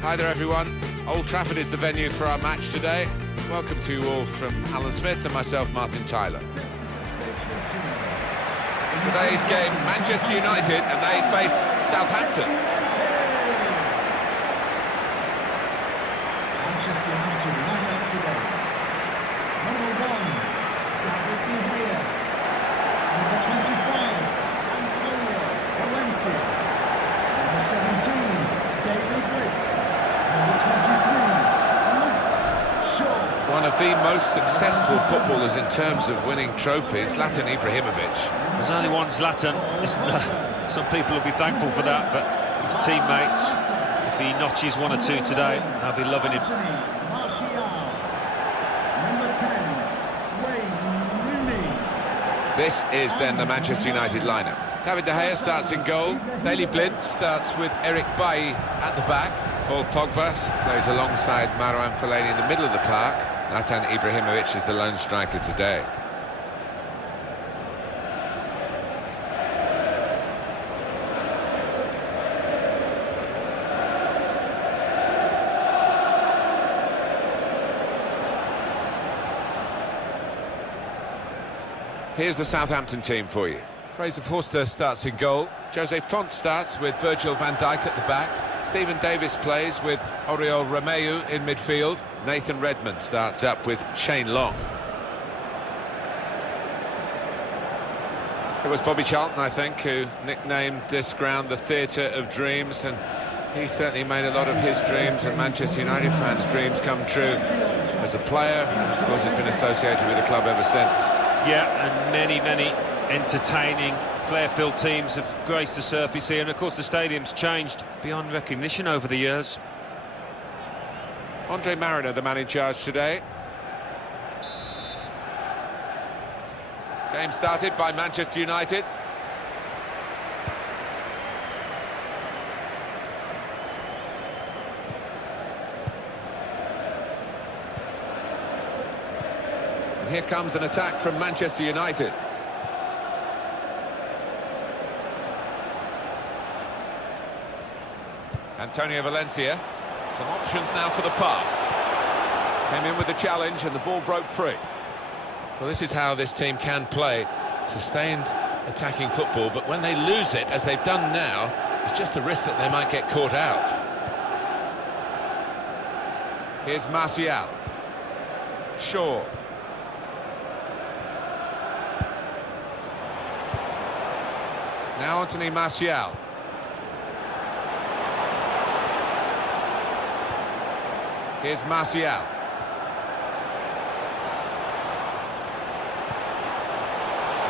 Hi there everyone. Old Trafford is the venue for our match today. Welcome to you all from Alan Smith and myself, Martin Tyler. Today's game, Manchester United, and they face Southampton. Manchester United line up today. Number 1, David De Gea. Number 25, Antonio Valencia. Number 17, David Blake. Number 23, Shaw. One of the most successful footballers in terms of winning trophies, Zlatan Ibrahimovic. There's only one Zlatan, isn't there? Some people will be thankful for that, but his teammates, if he notches 1 or 2 today, they'll be loving him. Number 10, Wayne Rooney. This is then the Manchester United lineup. David De Gea starts in goal. Daley Blind starts with Eric Bailly at the back. Paul Pogba plays alongside Marouane Fellaini in the middle of the park. Zlatan Ibrahimovic is the lone striker today. Here's the Southampton team for you. Fraser Forster starts in goal. Jose Font starts with Virgil van Dijk at the back. Stephen Davis plays with Oriol Romeu in midfield. Nathan Redmond starts up with Shane Long. It was Bobby Charlton, I think, who nicknamed this ground the Theatre of Dreams, and he certainly made a lot of his dreams and Manchester United fans' dreams come true as a player, and of course has been associated with the club ever since. Yeah, and many entertaining, flair-filled teams have graced the surface here, and of course the stadium's changed beyond recognition over the years. Andre Mariner, the man in charge today. Game started by Manchester United. And here comes an attack from Manchester United. Antonio Valencia. Some options now for the pass. Came in with the challenge and the ball broke free. Well, this is how this team can play. Sustained attacking football, but when they lose it, as they've done now, it's just a risk that they might get caught out. Here's Martial. Shaw. Now Anthony Martial. Here's Martial.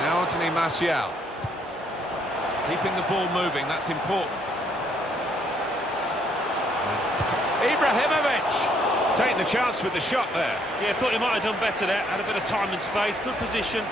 Now Anthony Martial. Keeping the ball moving, that's important. Ibrahimovic! Taking the chance with the shot there. Yeah, thought he might have done better there, had a bit of time and space, good position.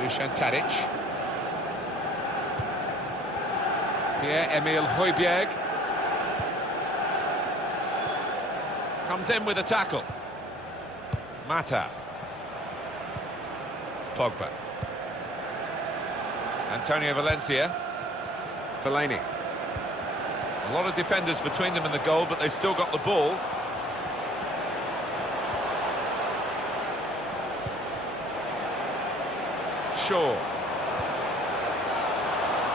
Dusan Tadic. Pierre-Emile Højbjerg. Comes in with a tackle. Mata. Pogba. Antonio Valencia. Fellaini. A lot of defenders between them and the goal, but they've still got the ball. Shaw.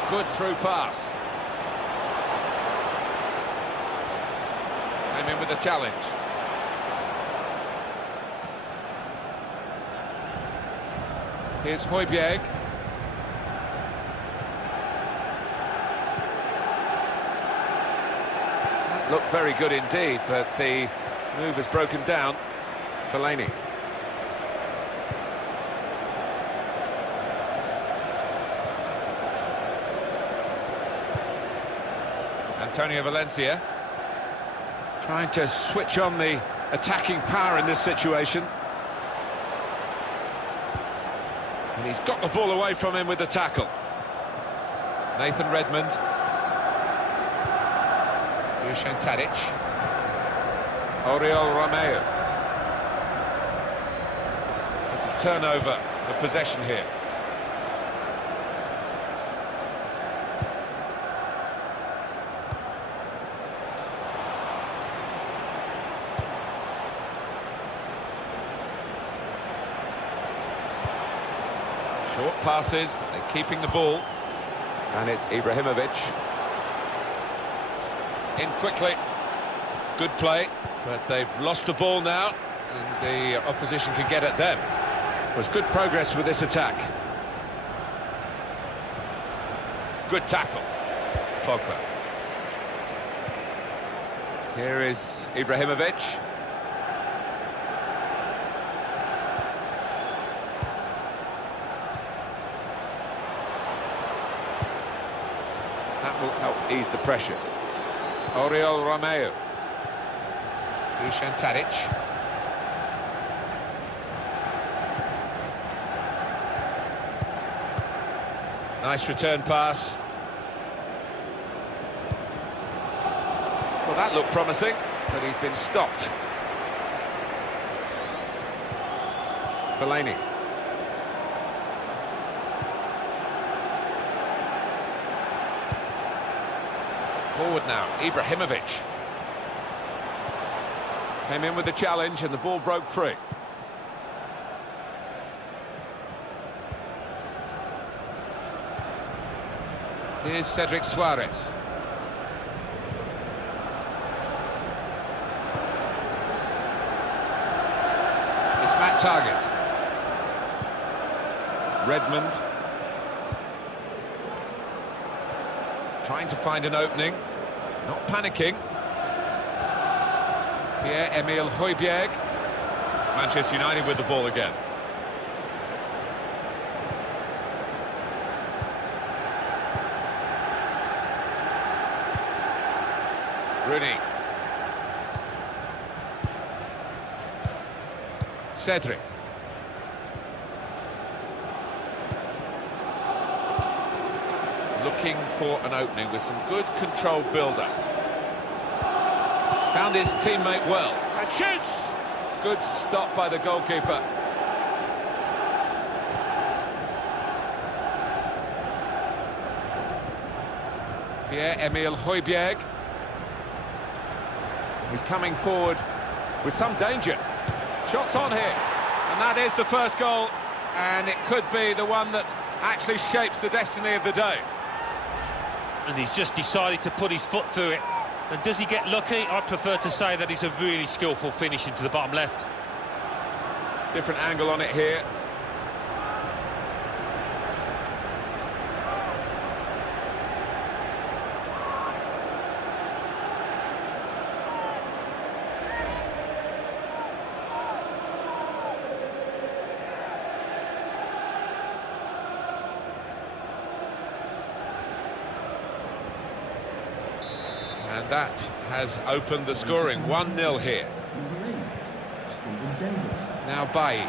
Good through pass. Came in with the challenge. Here's Højbjerg. That looked very good indeed, but the move has broken down. Fellaini. Antonio Valencia trying to switch on the attacking power in this situation. And he's got the ball away from him with the tackle. Nathan Redmond. Dusan Tadic. Oriol Romeu. It's a turnover of possession here. Short passes, but they're keeping the ball. And it's Ibrahimovic. In quickly. Good play, but they've lost the ball now, and the opposition can get at them. There's good progress with this attack. Good tackle. Pogba. Here is Ibrahimovic. That will help ease the pressure. Oriol Romeu. Dusan Tadic. Nice return pass. Well, that looked promising, but he's been stopped. Fellaini. Forward now, Ibrahimovic. Came in with the challenge and the ball broke free. Here's Cedric Suarez. It's Matt Target. Redmond. Trying to find an opening. Not panicking. Pierre-Emile Højbjerg. Manchester United with the ball again. Rooney. Cedric. Looking for an opening with some good controlled build-up. Found his teammate well, and shoots! Good stop by the goalkeeper. Pierre-Emile Højbjerg. He's coming forward with some danger. Shots on here, and that is the first goal, and it could be the one that actually shapes the destiny of the day. And he's just decided to put his foot through it. And does he get lucky? I prefer to say that he's a really skillful finish into the bottom left. Different angle on it here. And that has opened the scoring. 1-0 here. Number 8, Stephen Davis. Now Bailly.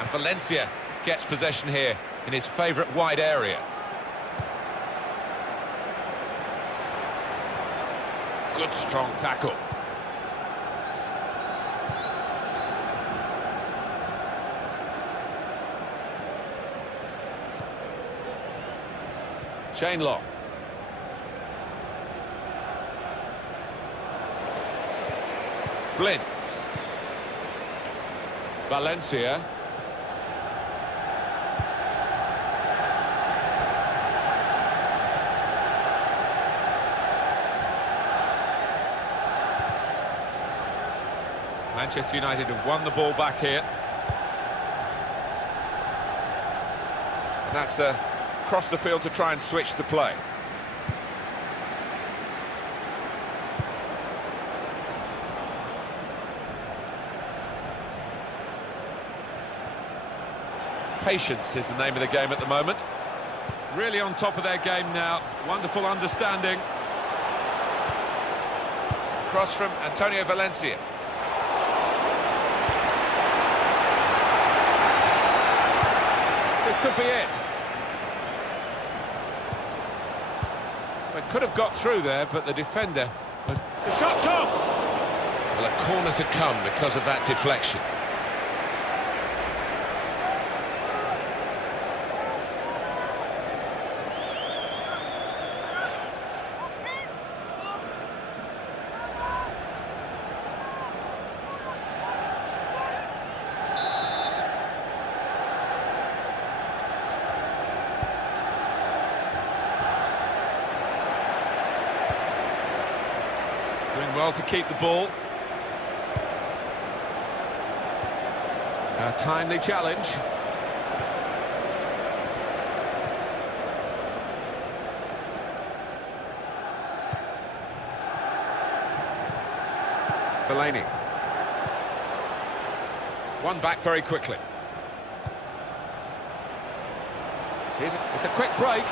And Valencia gets possession here in his favourite wide area. Good strong tackle. Chain lock. Blind. Valencia. Manchester United have won the ball back here. And that's across the field to try and switch the play. Patience is the name of the game at the moment. Really on top of their game now. Wonderful understanding. Cross from Antonio Valencia. could be it. It could have got through there, but the defender was... The shot's on! Well, a corner to come because of that deflection. Doing well to keep the ball. A timely challenge. Fellaini. One back very quickly. It's a quick break.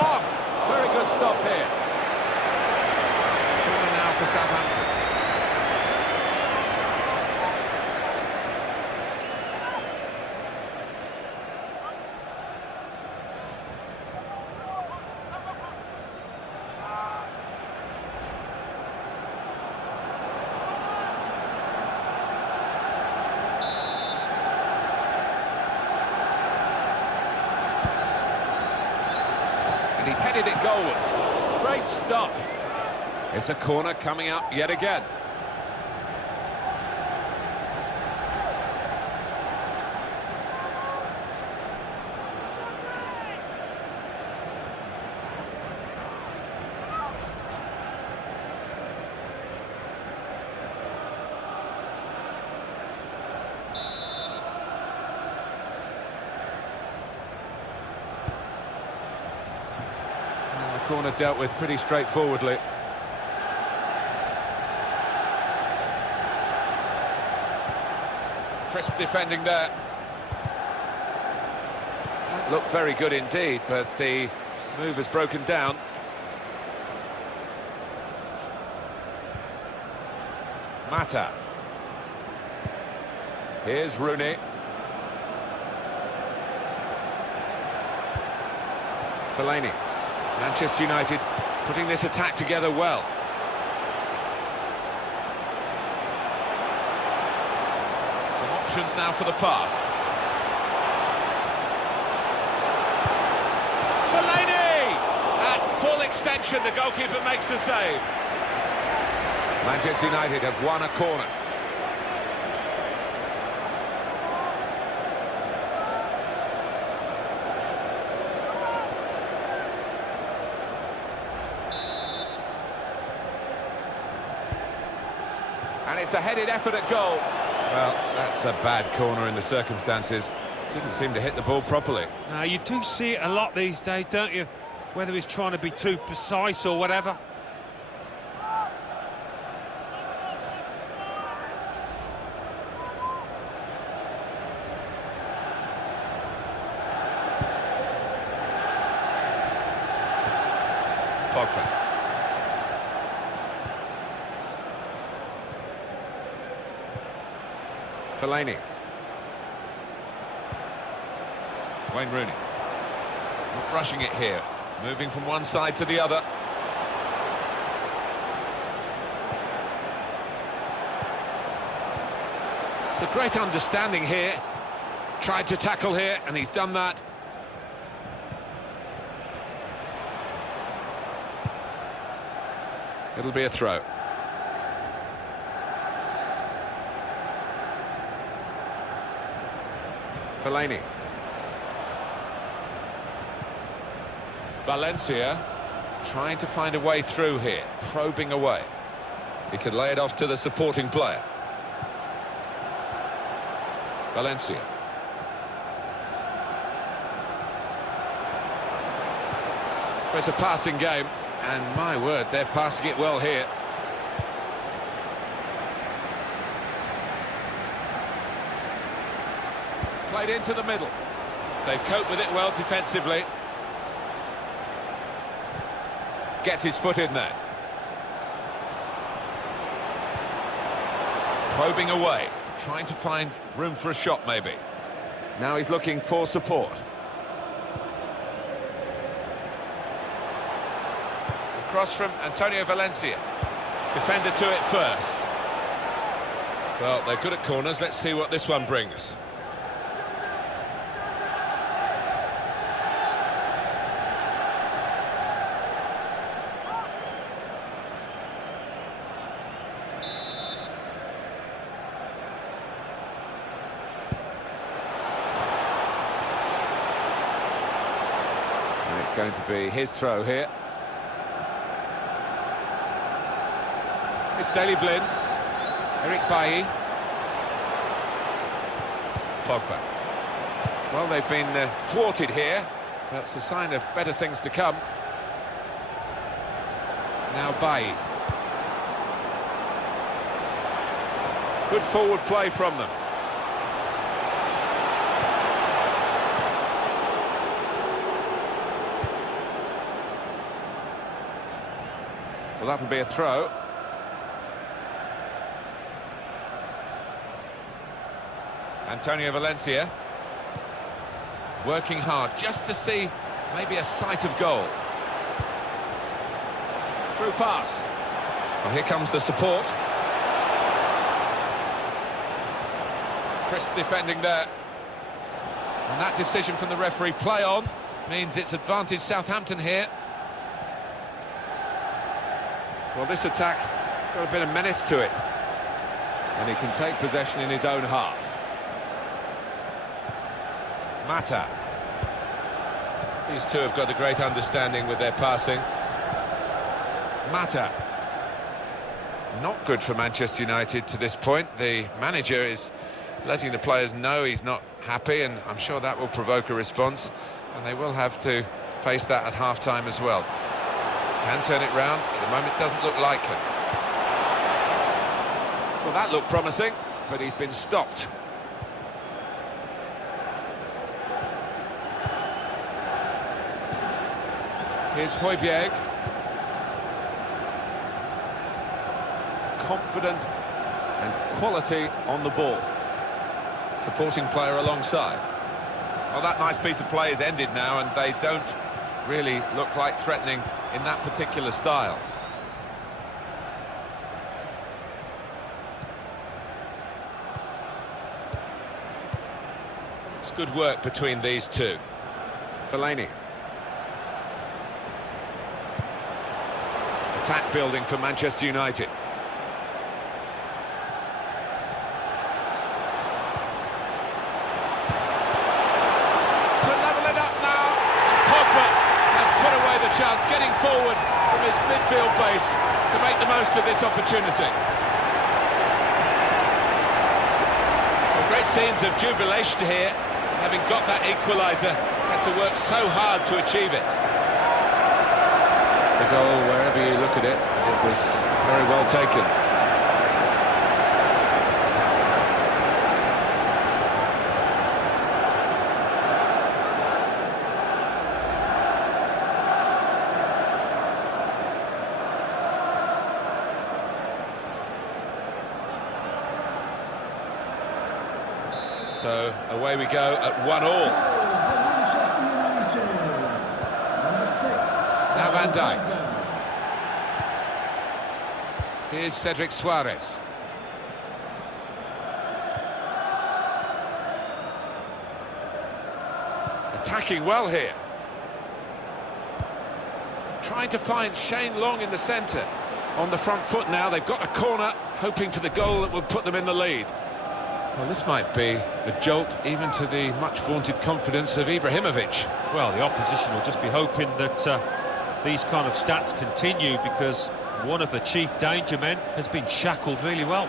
Long. Very good stop here. Corner now for Southampton. And he headed it goalwards. Great stop. It's a corner coming up yet again. And the corner dealt with pretty straightforwardly. Crisp defending there. Looked very good indeed, but the move has broken down. Mata. Here's Rooney. Fellaini. Manchester United putting this attack together well. Options now for the pass. Fellaini! At full extension, the goalkeeper makes the save. Manchester United have won a corner. And it's a headed effort at goal. Well, that's a bad corner in the circumstances. Didn't seem to hit the ball properly. You do see it a lot these days, don't you? Whether he's trying to be too precise or whatever. Pogba. Fellaini. Wayne Rooney. Not rushing it here. Moving from one side to the other. It's a great understanding here. Tried to tackle here, and he's done that. It'll be a throw. Fellaini. Valencia trying to find a way through here, probing away. He could lay it off to the supporting player. Valencia. It's a passing game, and my word, they're passing it well here. Played into the middle. They've coped with it well defensively. Gets his foot in there. Probing away, trying to find room for a shot maybe. Now he's looking for support. Across from Antonio Valencia. Defender to it first. Well, they're good at corners. Let's see what this one brings. And it's going to be his throw here. It's Daley Blind. Eric Bailly. Pogba. Well, they've been thwarted here. That's a sign of better things to come. Now Bailly. Good forward play from them. Well, that'll be a throw. Antonio Valencia working hard just to see maybe a sight of goal. Through pass. Well, here comes the support. Crisp defending there. And that decision from the referee, play on, means it's advantage Southampton here. Well, this attack got a bit of menace to it. And he can take possession in his own half. Mata. These two have got a great understanding with their passing. Mata. Not good for Manchester United to this point. The manager is letting the players know he's not happy, and I'm sure that will provoke a response, and they will have to face that at half-time as well. Can turn it round. At the moment, doesn't look likely. Well, that looked promising, but he's been stopped. Here's Højbjerg. Confident and quality on the ball. Supporting player alongside. Well, that nice piece of play is ended now, and they don't really look like threatening in that particular style. It's good work between these two. Fellaini. Attack building for Manchester United. To level it up now. Pogba has put away the chance, getting forward from his midfield base to make the most of this opportunity. Well, great scenes of jubilation here, having got that equaliser, had to work so hard to achieve it. The goal, wherever you look at it, it was very well taken. So away we go at 1-all. Manchester United. Number 6. Now Van Dijk. Here's Cedric Suarez. Attacking well here. Trying to find Shane Long in the centre. On the front foot now, they've got a corner, hoping for the goal that would put them in the lead. Well, this might be a jolt even to the much-vaunted confidence of Ibrahimovic. Well, the opposition will just be hoping that these kind of stats continue, because one of the chief danger men has been shackled really well.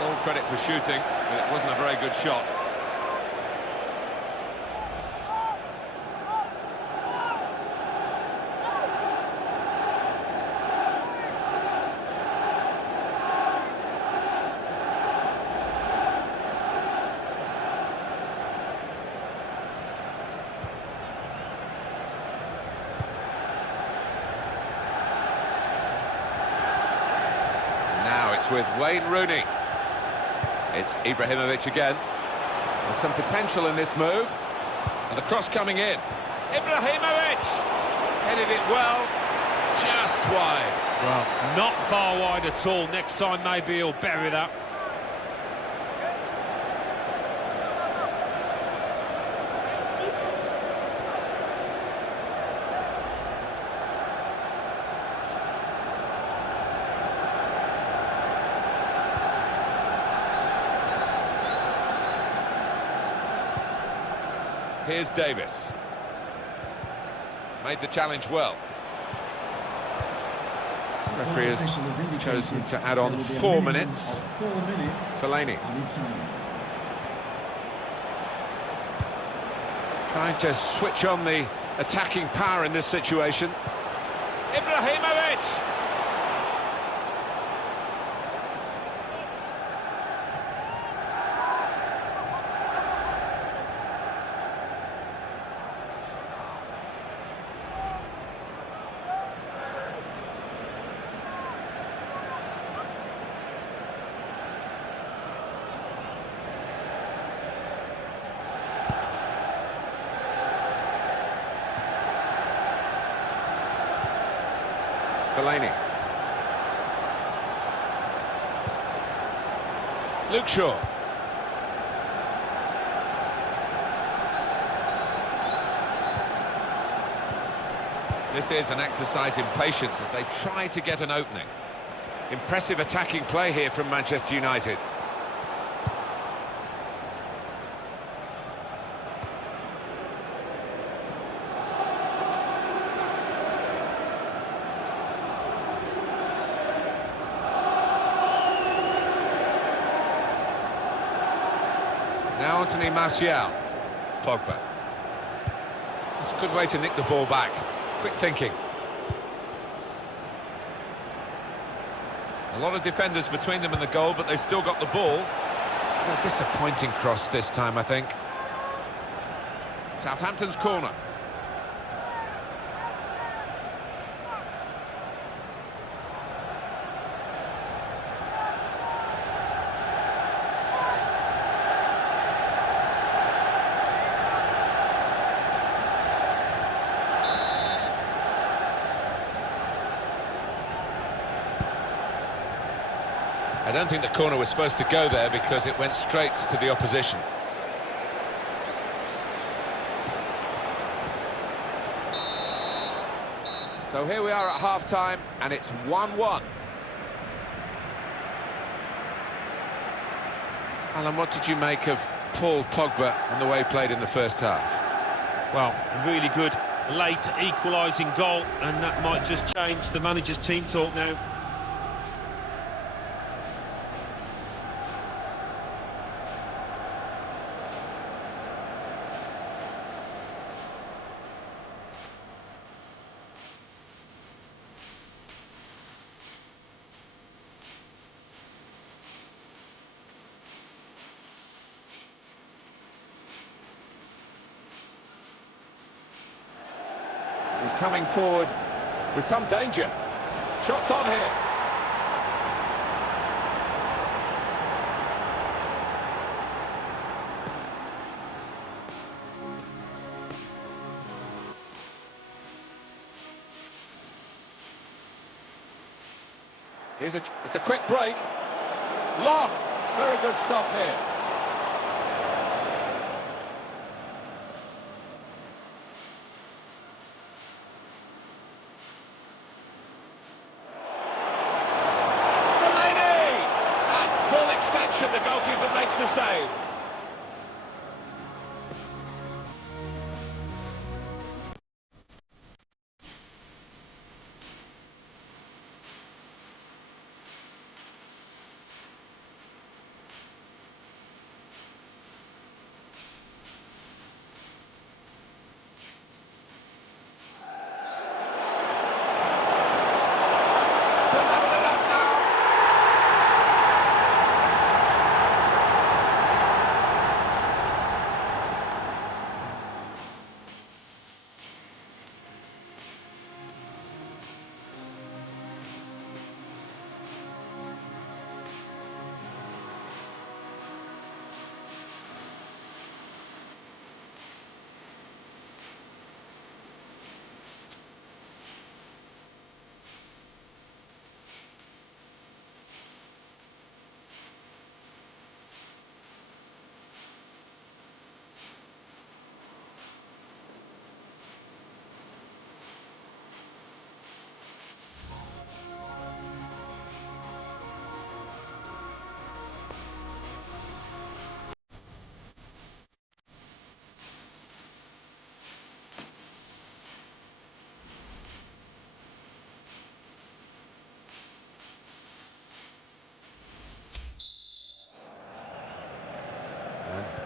All credit for shooting, but it wasn't a very good shot. it with Wayne Rooney. It's Ibrahimovic again. There's some potential in this move. And the cross coming in. Ibrahimovic! Headed it well, just wide. Well, not far wide at all. Next time maybe he'll bury that. Here's Davis. Made the challenge well. The referee has chosen to add on 4 minutes. 4 minutes. Fellaini. Trying to switch on the attacking power in this situation. Ibrahimovic! Fellaini. Luke Shaw. This is an exercise in patience as they try to get an opening. Impressive attacking play here from Manchester United. Now Anthony Martial. Pogba. It's a good way to nick the ball back. Quick thinking. A lot of defenders between them and the goal, but they still got the ball. A disappointing cross this time, I think. Southampton's corner. I don't think the corner was supposed to go there because it went straight to the opposition. So here we are at half-time, and it's 1-1. Alan, what did you make of Paul Pogba and the way he played in the first half? Well, a really good late equalising goal, and that might just change the manager's team talk now. He's coming forward with some danger. Shots on here. It's a quick break. Long. Very good stop here. The goalkeeper makes the save.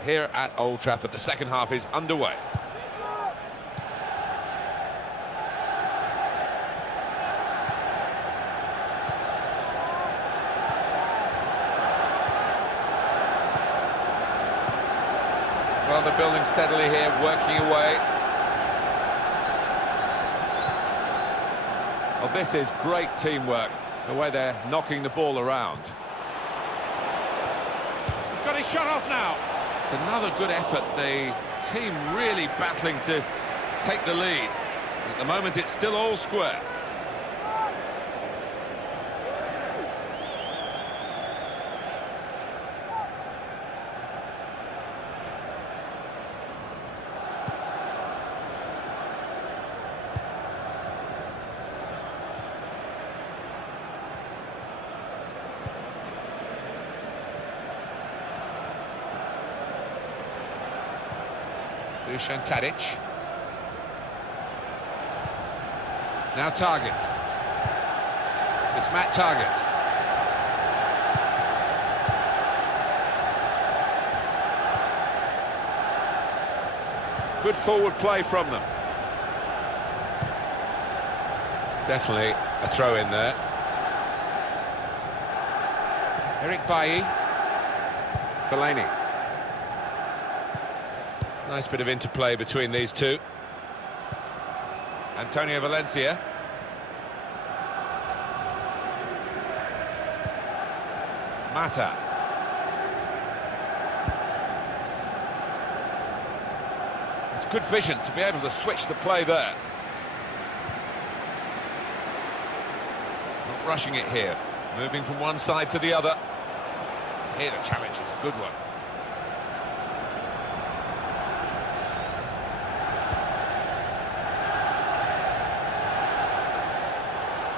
here at Old Trafford. The second half is underway. Well, they're building steadily here, working away. Well, this is great teamwork, the way they're knocking the ball around. He's got his shot off now. It's another good effort. The team really battling to take the lead. At the moment, it's still all square. Dusan Tadic. Now Target. It's Matt Target. Good forward play from them. Definitely a throw in there. Eric Bailly. Fellaini. Nice bit of interplay between these two. Antonio Valencia. Mata. It's good vision to be able to switch the play there. Not rushing it here. Moving from one side to the other. Here the challenge is a good one.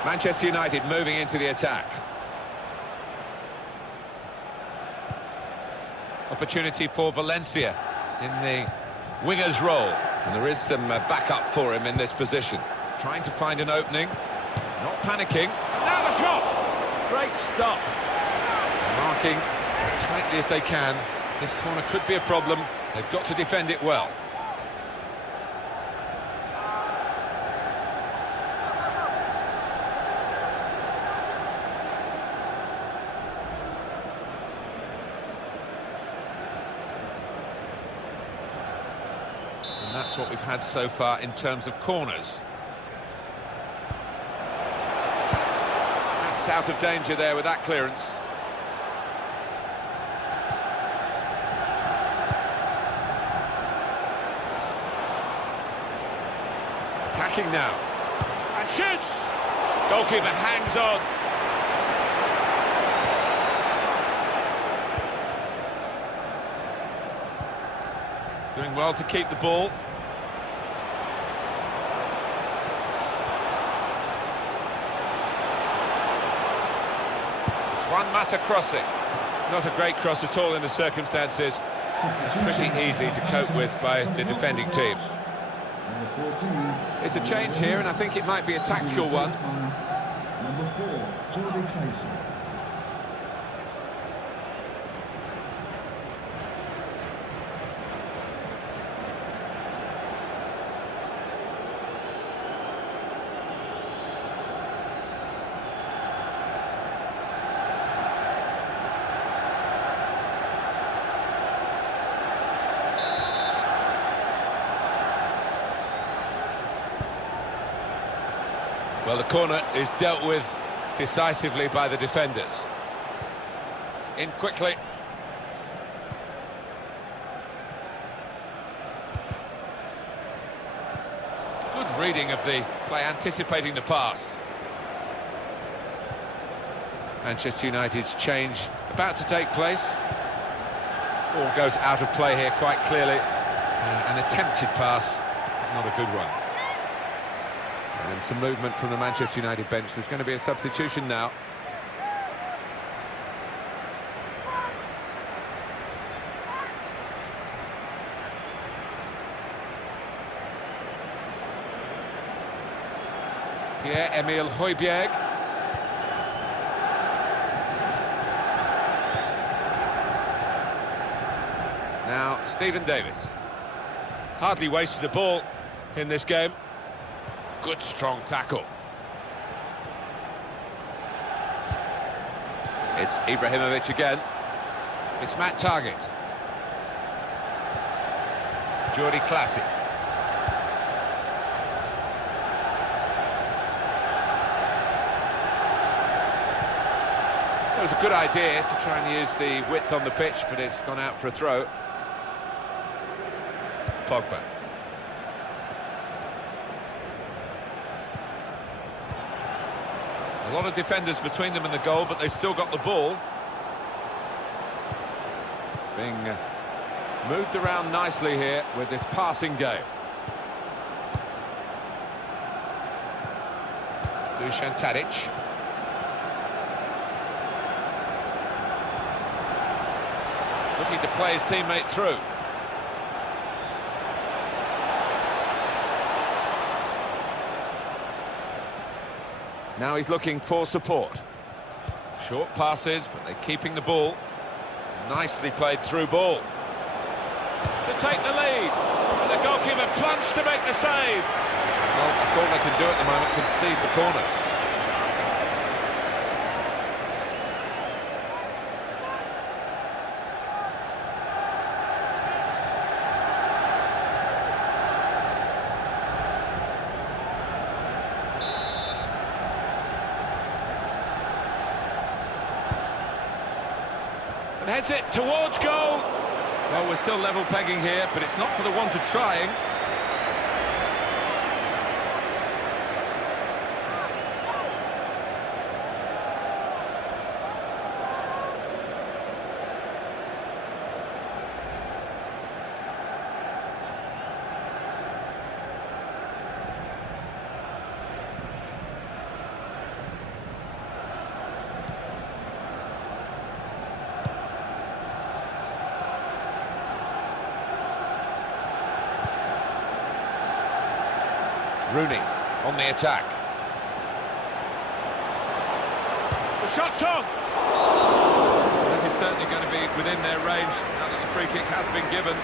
Manchester United moving into the attack. Opportunity for Valencia in the winger's role. And there is some backup for him in this position. Trying to find an opening. Not panicking. Now the shot! Great stop. Marking as tightly as they can. This corner could be a problem. They've got to defend it well. And that's what we've had so far in terms of corners. That's out of danger there with that clearance. Attacking now. And shoots! Goalkeeper hangs on. Doing well to keep the ball. It's Juan Mata crossing. Not a great cross at all in the circumstances. Pretty easy to cope with by the defending team. It's a change here, and I think it might be a tactical one. Number 4, Jordi Clayson. Well, the corner is dealt with decisively by the defenders. In quickly. Good reading of the play, anticipating the pass. Manchester United's change about to take place. Ball goes out of play here quite clearly. An attempted pass, not a good one. And some movement from the Manchester United bench. There's going to be a substitution now. Pierre-Emile Højbjerg. Now now, Stephen Davis. Hardly wasted a ball in this game. Good strong tackle. It's Ibrahimovic again. It's Matt Target. Jordi Classic. It was a good idea to try and use the width on the pitch, but it's gone out for a throw. Pogba. A lot of defenders between them and the goal, but they still got the ball. Being moved around nicely here with this passing game. Dusan Tadic. Looking to play his teammate through. Now he's looking for support. Short passes, but they're keeping the ball. Nicely played through ball. To take the lead. And the goalkeeper plunged to make the save. Well, that's all they can do at the moment, concede the corners. And heads it towards goal. Well, we're still level pegging here, but it's not for the want of trying. Rooney on the attack. The shot's on! This is certainly going to be within their range now that the free kick has been given.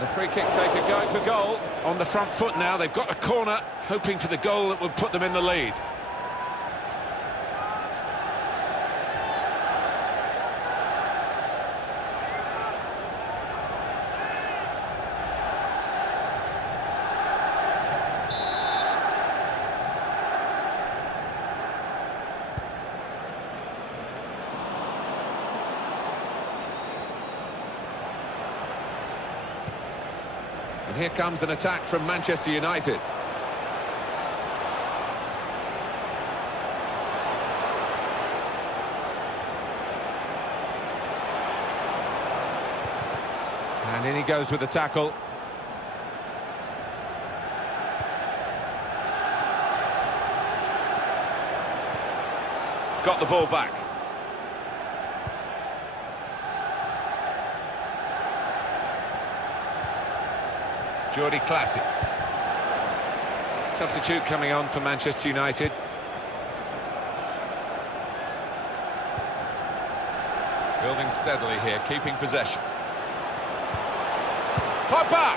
The free kick taker going for goal. On the front foot now, they've got a corner, hoping for the goal that would put them in the lead. And here comes an attack from Manchester United. And in he goes with the tackle. Got the ball back. Jordi Classic. Substitute coming on for Manchester United. Building steadily here, keeping possession. Pogba!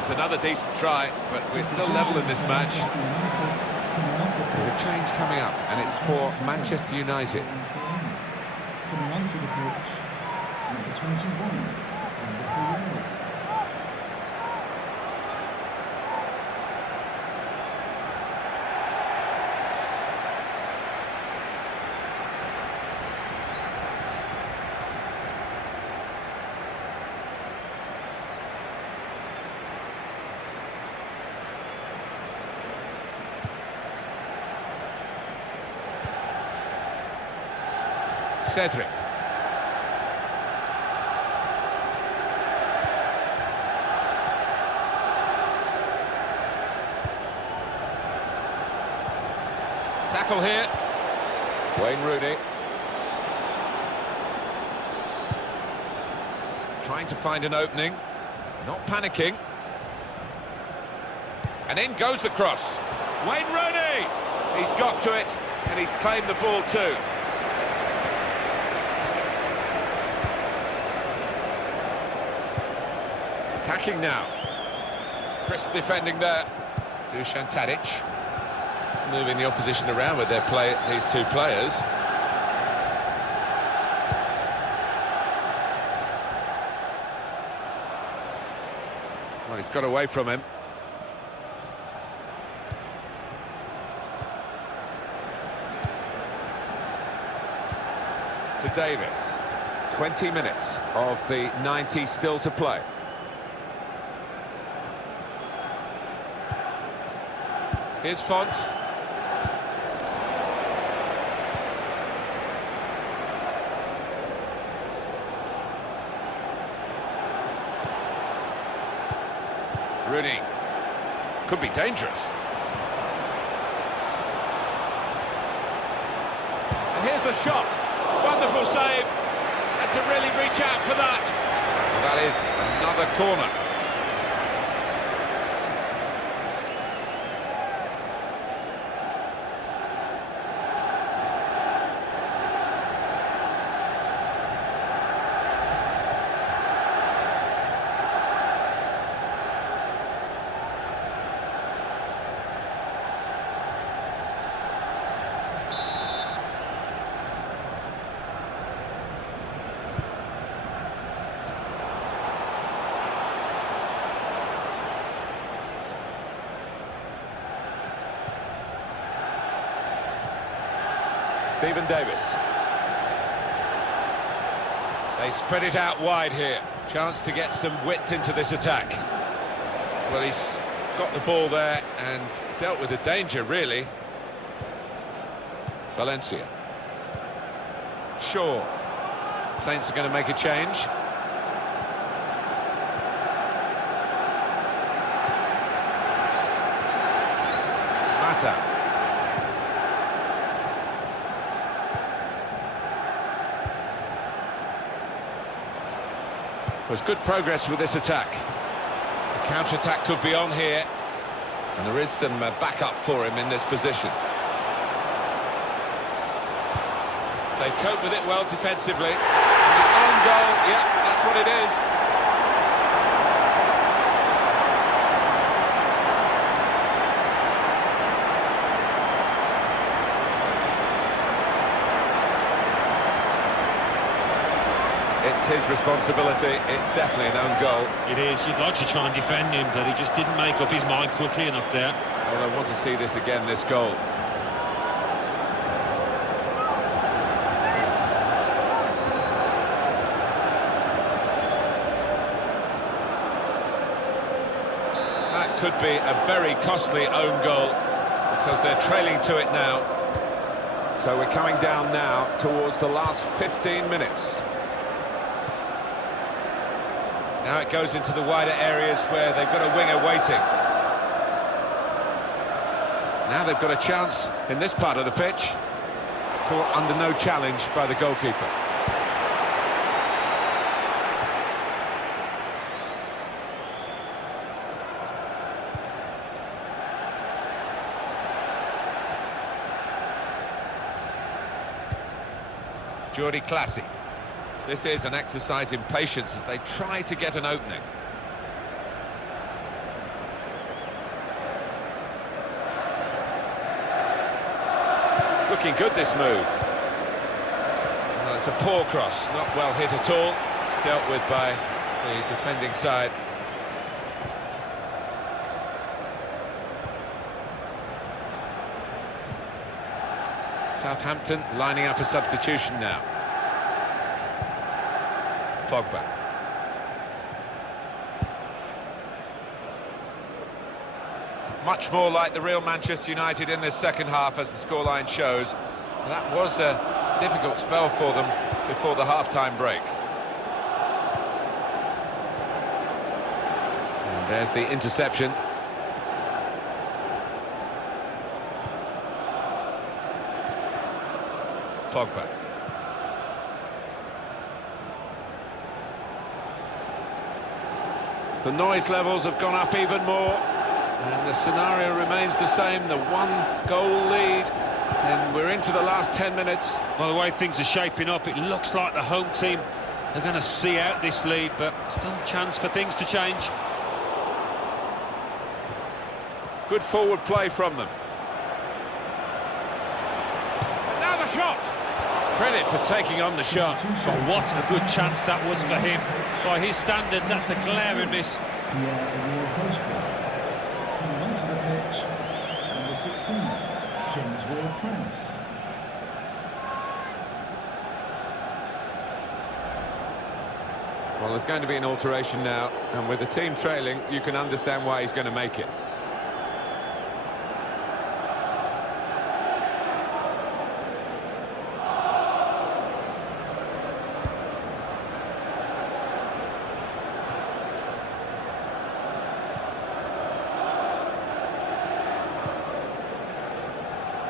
It's another decent try, but we're still level in this match. There's a change coming up, and it's for Manchester United. Coming onto the pitch, number 21, Cedric. Tackle here. Wayne Rooney. Trying to find an opening. Not panicking. And in goes the cross. Wayne Rooney! He's got to it, and he's claimed the ball too. Attacking now. Crisp defending there. Dusan Tadic. Moving the opposition around with these two players. Well, he's got away from him. To Davis. 20 minutes of the 90 still to play. Here's Font. Rooney. Could be dangerous. And here's the shot. Wonderful save. Had to really reach out for that. Well, that is another corner. Stephen Davis. They spread it out wide here. Chance to get some width into this attack. Well, he's got the ball there and dealt with the danger, really. Valencia. Shaw. Saints are going to make a change. Mata. There's good progress with this attack. The counter-attack could be on here, and there is some backup for him in this position. They cope with it well defensively. And the own goal, yeah, that's what it is. It's his responsibility. It's definitely an own goal. It is. You'd like to try and defend him, but he just didn't make up his mind quickly enough there. Well, I want to see this again, this goal. That could be a very costly own goal because they're trailing to it now. So we're coming down now towards the last 15 minutes. Now it goes into the wider areas where they've got a winger waiting. Now they've got a chance in this part of the pitch. Caught under no challenge by the goalkeeper. Jordi Classy. This is an exercise in patience as they try to get an opening. It's looking good, this move. Well, it's a poor cross, not well hit at all. Dealt with by the defending side. Southampton lining up a substitution now. Pogba. Much more like the real Manchester United in this second half, as the scoreline shows. That was a difficult spell for them before the half-time break. And there's the interception. Pogba. The noise levels have gone up even more, and the scenario remains the same, the one-goal lead, and we're into the last 10 minutes. Well, the way things are shaping up, it looks like the home team are going to see out this lead, but still a chance for things to change. Good forward play from them. And now the shot! Credit for taking on the shot. But what a good chance that was for him. By his standards, that's the glaring miss. Tottenham Hotspur. Coming onto the pitch, number 16, James Ward-Prowse. Well, there's going to be an alteration now, and with the team trailing, you can understand why he's going to make it.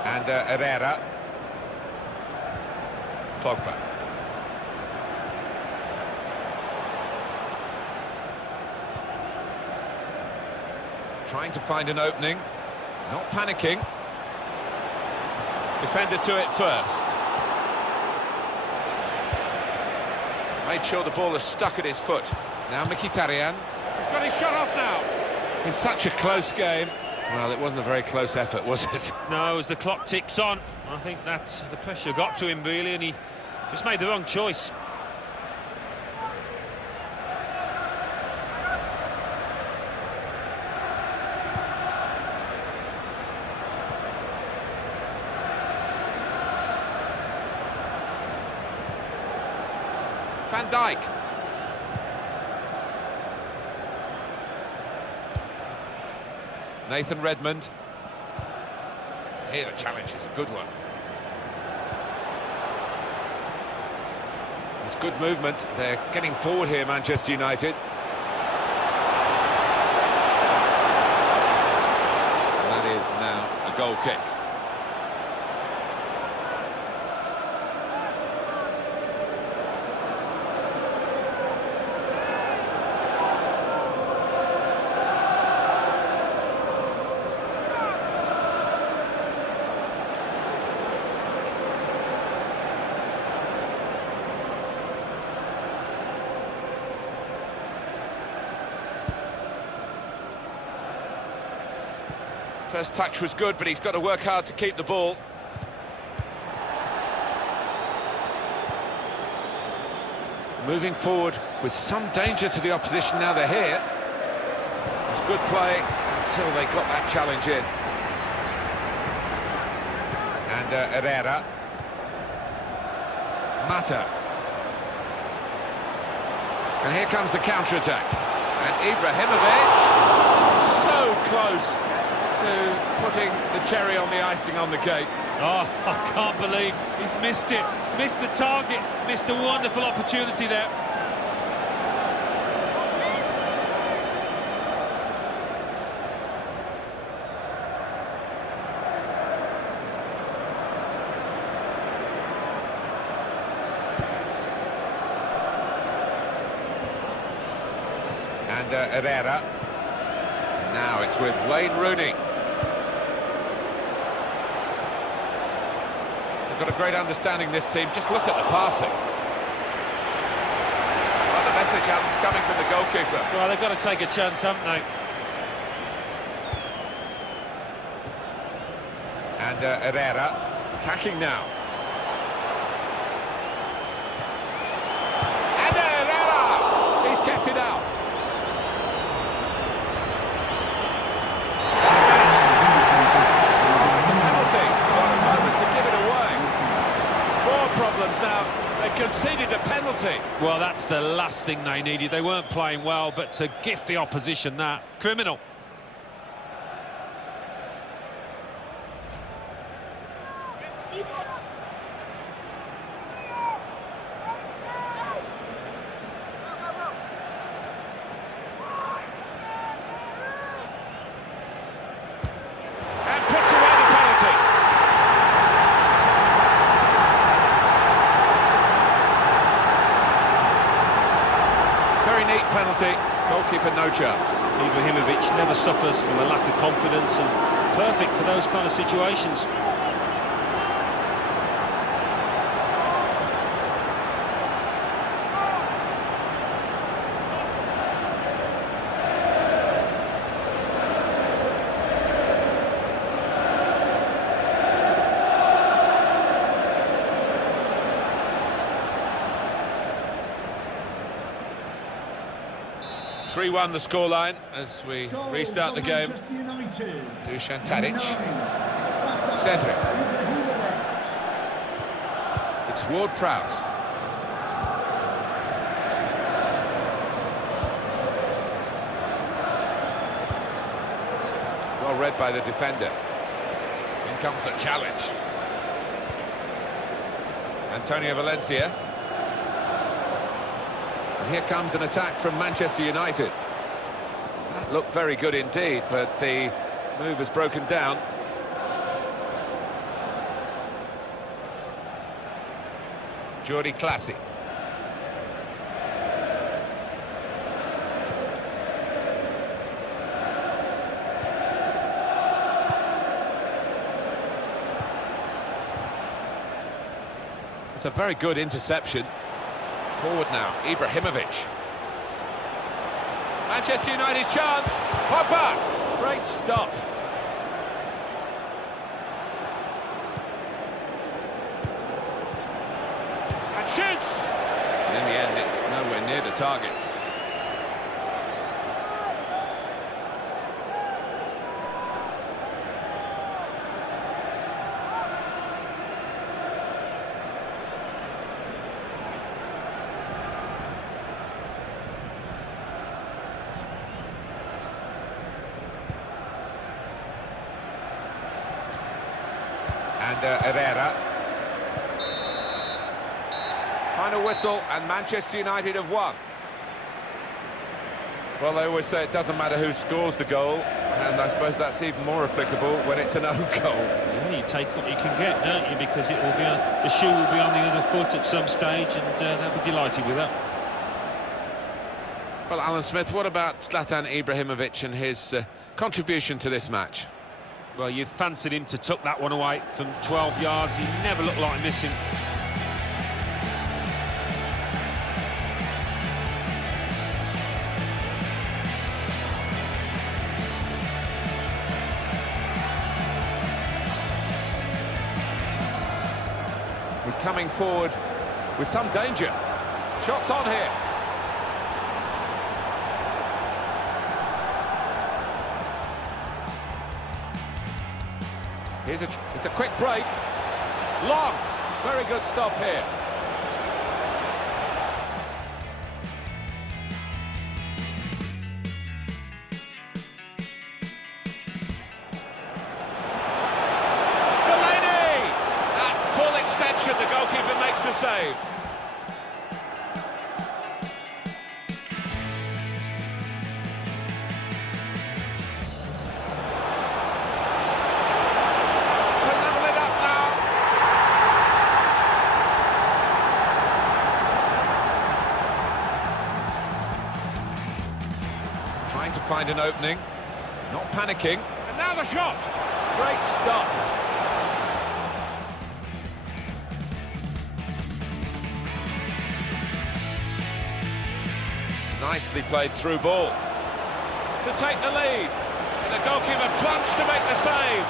And Herrera. Pogba. Trying to find an opening. Not panicking. Defender to it first. Made sure the ball is stuck at his foot. Now Mkhitaryan. He's got his shot off now. In such a close game. Well, it wasn't a very close effort, was it? No, as the clock ticks on, I think that the pressure got to him, really, and he just made the wrong choice. Van Dijk. Nathan Redmond. Here the challenge is a good one. It's good movement. They're getting forward here, Manchester United. And that is now a goal kick. First touch was good, but he's got to work hard to keep the ball. Moving forward with some danger to the opposition now they're here. It's good play until they got that challenge in. And Herrera. Mata. And here comes the counter-attack. And Ibrahimovic, so close to putting the cherry on the icing on the cake. Oh, I can't believe he's missed it. Missed the target, missed a wonderful opportunity there. And Herrera. Now it's with Wayne Rooney. They've got a great understanding, this team. Just look at the passing. Well, the message out is coming from the goalkeeper. Well, they've got to take a chance, haven't they? And Herrera attacking now. And Herrera! He's kept it out. Problems now. They conceded a penalty. Well, that's the last thing they needed. They weren't playing well, but to gift the opposition that, criminal. penalty, goalkeeper no chance. Ibrahimovic never suffers from a lack of confidence, and perfect for those kind of situations. Three-1 the scoreline as we restart the game. Dusan Tadic. Cedric. It's Ward-Prowse. Well read by the defender. In comes the challenge. Antonio Valencia. And here comes an attack from Manchester United. That looked very good indeed, but the move has broken down. Jordi Clasie. It's a very good interception. Forward now, Ibrahimovic. Manchester United chance. Pogba! Great stop. And shoots! And in the end, it's nowhere near the target. Herrera. Final whistle, and Manchester United have won. Well, they always say it doesn't matter who scores the goal, and I suppose that's even more applicable when it's an own goal. Yeah, you take what you can get, don't you? Because it will be on, the shoe will be on the other foot at some stage, and they'll be delighted with that. Well, Alan Smith, what about Zlatan Ibrahimovic and his contribution to this match? Well, you fancied him to tuck that one away from 12 yards. He never looked like missing. He's coming forward with some danger. Shots on here. It's a quick break. Long. Very good stop here. Delaney! At full extension, the goalkeeper makes the save. Trying to find an opening, not panicking, and now the shot! Great stop. Nicely played through ball. To take the lead, and the goalkeeper plunged to make the save.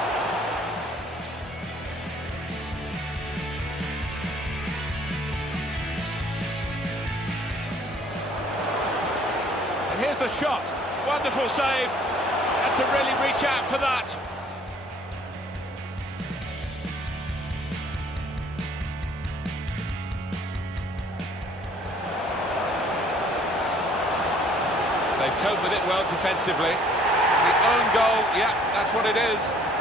And here's the shot. Wonderful save, had to really reach out for that. They've coped with it well defensively. The own goal, yeah, that's what it is.